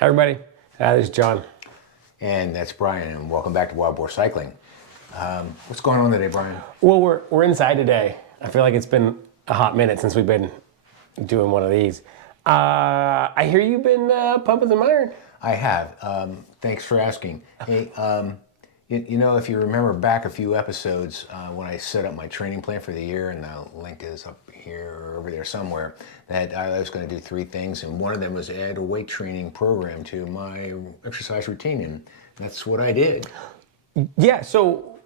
Hi, everybody. This is John. And that's Brian, and welcome back to Wild Boar Cycling. What's going on today, Brian? Well, we're inside today. I feel like it's been a hot minute since we've been doing one of these. I hear you've been pumping some iron. I have. Thanks for asking. Hey, you know, if you remember back a few episodes when I set up my training plan for the year, and the link is up here or over there somewhere, that I was going to do 3 things, and one of them was add a weight training program to my exercise routine, and that's what I did. Yeah. So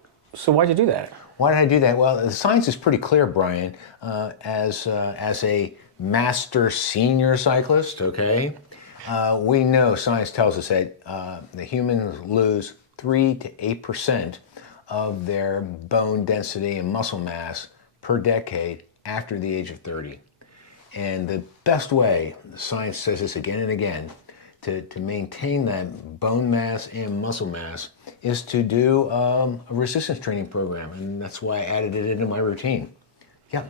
why'd you do that? Why did I do that? Well, the science is pretty clear, Brian. As a master senior cyclist, okay, we know science tells us that the humans lose 3 to 8% of their bone density and muscle mass per decade after the age of 30. And the best way, science says this again and again, to maintain that bone mass and muscle mass is to do a resistance training program. And that's why I added it into my routine. Yeah.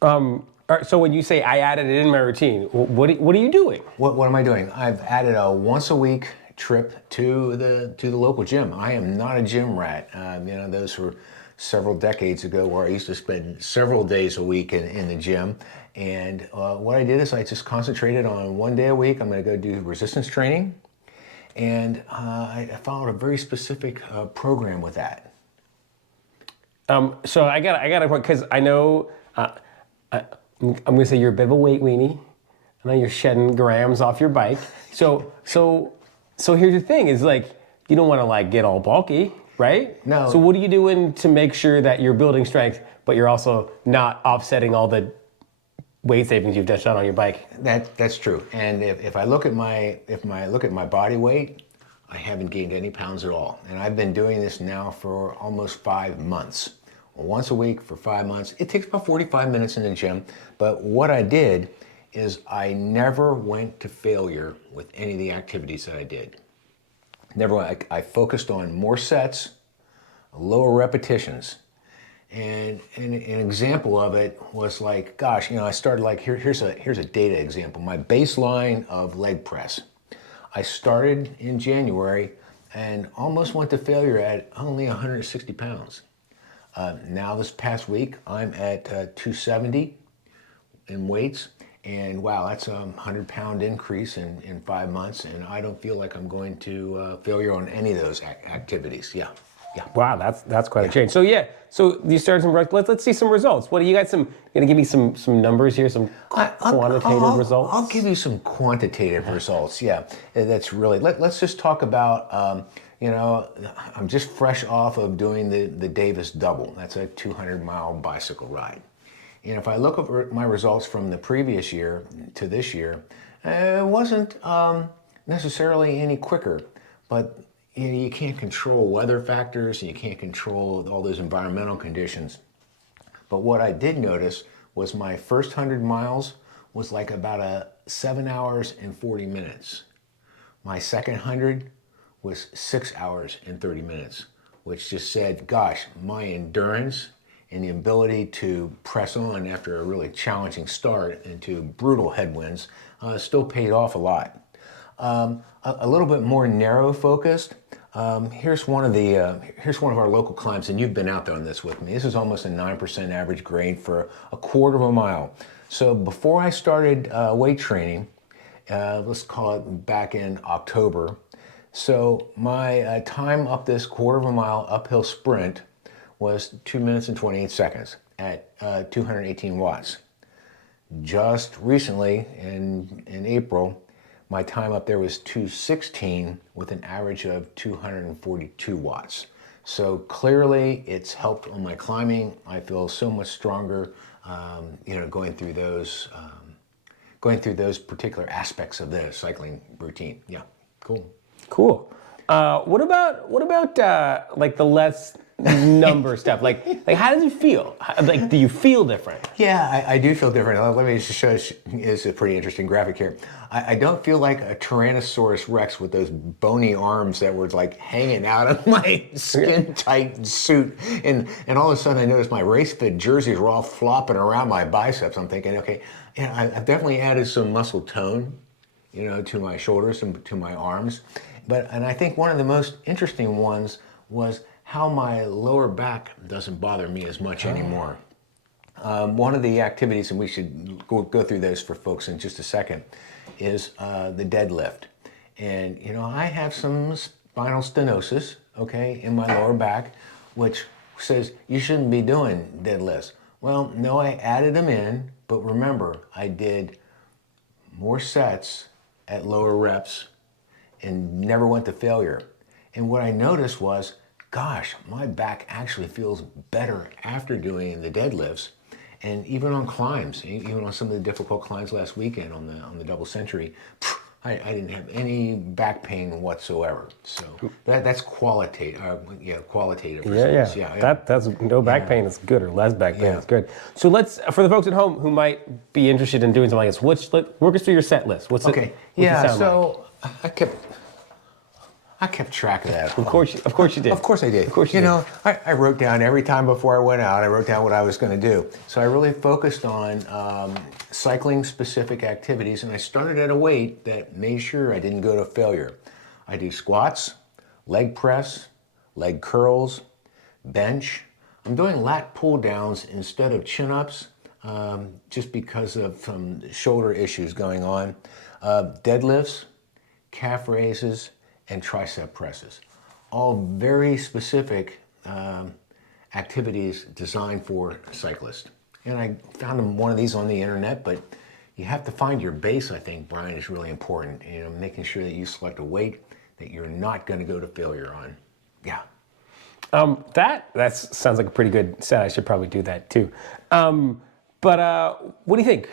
All right, so when you say I added it in my routine, what are you doing? What am I doing? I've added a once a week trip to the local gym. I am not a gym rat. You know, those were several decades ago where I used to spend several days a week in the gym. And what I did is I just concentrated on one day a week. I'm going to go do resistance training. And I followed a very specific program with that. So I got a point because I know I'm going to say you're a bit of a weight weenie. I know you're shedding grams off your bike. So here's the thing: is like you don't want to like get all bulky, right? No. So what are you doing to make sure that you're building strength, but you're also not offsetting all the weight savings you've just done on your bike? That's true. And if I look at my body weight, I haven't gained any pounds at all. And I've been doing this now for almost 5 months. Once a week for 5 months. It takes about 45 minutes in the gym. But what I did is I never went to failure with any of the activities that I did. I focused on more sets, lower repetitions. And an example of it was like, gosh, you know, I started like, here's a data example. My baseline of leg press. I started in January and almost went to failure at only 160 pounds. Now this past week, I'm at 270 in weights. And wow, that's a 100-pound increase in 5 months. And I don't feel like I'm going to failure on any of those activities. Yeah. Yeah. Wow, that's quite a change. So you started some. Let's see some results. What do you got? Gonna give me some numbers here, some quantitative results. I'll give you some quantitative results. Yeah, that's really. Let's just talk about. You know, I'm just fresh off of doing the Davis Double. That's a 200-mile bicycle ride. And if I look at my results from the previous year to this year, it wasn't necessarily any quicker, but you know, you can't control weather factors and you can't control all those environmental conditions. But what I did notice was my first 100 miles was like about 7 hours and 40 minutes. My second 100 was 6 hours and 30 minutes, which just said, gosh, my endurance and the ability to press on after a really challenging start into brutal headwinds still paid off a lot. A little bit more narrow focused. Here's one of our local climbs, and you've been out there on this with me. This is almost a 9% average grade for a quarter of a mile. So before I started weight training, let's call it back in October. So my time up this quarter of a mile uphill sprint was 2 minutes and 28 seconds at 218 watts. Just recently in April, my time up there was 216 with an average of 242 watts. So clearly it's helped on my climbing. I feel so much stronger, you know, going through those particular aspects of the cycling routine. Yeah, cool. Cool. What about like the less number stuff? Like how does it feel? Like, do you feel different? Yeah, I do feel different. Let me just show you. It's a pretty interesting graphic here. I don't feel like a Tyrannosaurus Rex with those bony arms that were like hanging out of my skin-tight suit. And all of a sudden I noticed my race fit jerseys were all flopping around my biceps. I'm thinking, okay, yeah, I've definitely added some muscle tone to my shoulders and to my arms. And I think one of the most interesting ones was how my lower back doesn't bother me as much anymore. One of the activities, and we should go through those for folks in just a second, is the deadlift. And I have some spinal stenosis, okay, in my lower back, which says you shouldn't be doing deadlifts. Well, no, I added them in, but remember, I did more sets at lower reps and never went to failure. And what I noticed was, gosh, my back actually feels better after doing the deadlifts. And even on climbs, even on some of the difficult climbs last weekend on the double century, I didn't have any back pain whatsoever. So that's qualitative. Qualitative results. That's no back pain is good, or less back pain is good. So let's, for the folks at home who might be interested in doing something like this, work us through your set list. What's okay? So I kept track of that. Of course you did. Of course I did. Of course you did. I wrote down every time before I went out, I wrote down what I was going to do. So I really focused on cycling specific activities, and I started at a weight that made sure I didn't go to failure. I do squats, leg press, leg curls, bench. I'm doing lat pull downs instead of chin ups, just because of some shoulder issues going on. Deadlifts, calf raises, and tricep presses. All very specific activities designed for cyclists. And I found one of these on the internet, but you have to find your base, I think, Brian, is really important. Making sure that you select a weight that you're not going to go to failure on. Yeah. That sounds like a pretty good set. I should probably do that too. But what do you think?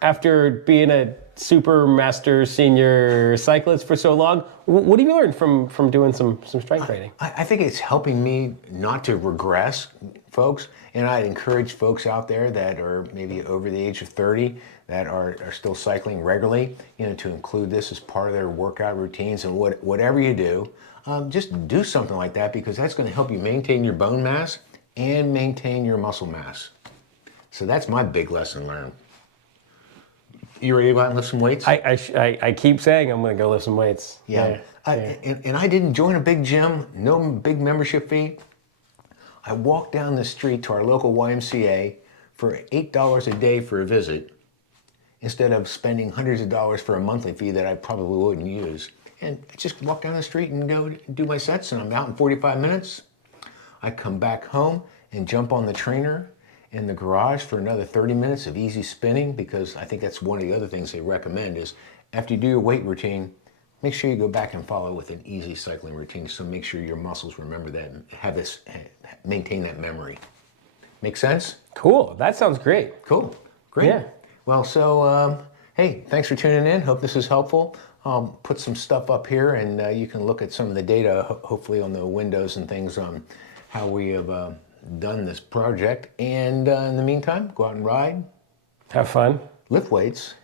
After being a super master senior cyclist for so long, what have you learned from doing some strength training? I think it's helping me not to regress, folks. And I'd encourage folks out there that are maybe over the age of 30 that are still cycling regularly, to include this as part of their workout routines. And whatever you do, just do something like that, because that's going to help you maintain your bone mass and maintain your muscle mass. So that's my big lesson learned. You ready to go out and lift some weights? I keep saying I'm going to go lift some weights. Yeah. And I didn't join a big gym, no big membership fee. I walked down the street to our local YMCA for $8 a day for a visit, instead of spending hundreds of dollars for a monthly fee that I probably wouldn't use. And I just walk down the street and go do my sets, and I'm out in 45 minutes. I come back home and jump on the trainer in the garage for another 30 minutes of easy spinning, because I think that's one of the other things they recommend is after you do your weight routine, make sure you go back and follow with an easy cycling routine. So make sure your muscles remember that and maintain that memory. Make sense? Cool. That sounds great. Cool. Great. Yeah. Well, so, hey, thanks for tuning in. Hope this is helpful. I'll put some stuff up here, and you can look at some of the data, hopefully on the windows and things on how we have done this project. And in the meantime, go out and ride. Have fun. Lift weights.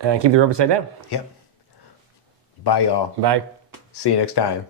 And keep the rope upside down. Yep. Bye, y'all. Bye. See you next time.